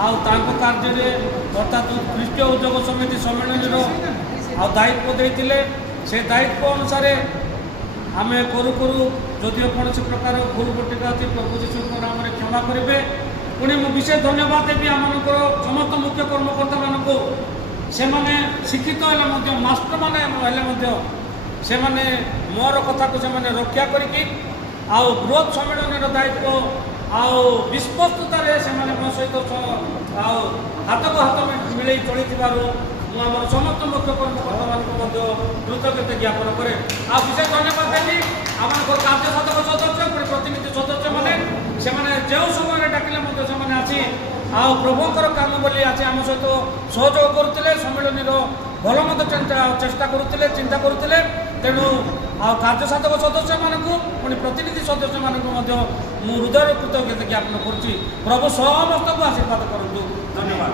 कार्य अर्थात ख्रीष्टीय उद्योग समिति सम्मेलन दायित्व देते से दायित्व अनुसार आम करू करू जदिव कौन प्रकार भूल बटिका अच्छी प्रभु जीशु नाम क्षमा करेंगे। पुणी मुझे विशेष धन्यवाद देवी आम समस्त मुख्य कर्मकर्ता मानक से शिक्षित है मास्टर मैंने मोर कथा को रक्षा करके बृहत सम्मेलन दायित्व विश्वस्ततार से मो सहित हाथ को हाथ मिले चली मुझे समस्त मुख्य कर्मकर्ता मानक कृतज्ञता ज्ञापन कै विशेष धन्यवाद देवी आम कार्य साधक सदस्य प्रतिनिधि सदस्य मैंने जो समय डाकिले आसी प्रभुंर काम बोली आज आम सहित सहयोग करुले सम्मेलन भल मत चेष्टा करुले चिंता करुले तेणु कार्य साधक सदस्य मानक पुणी प्रतिनिधि सदस्य मानक हृदय कृतज्ञता ज्ञापन करुच्ची। प्रभु समस्त को आशीर्वाद करूँ। धन्यवाद।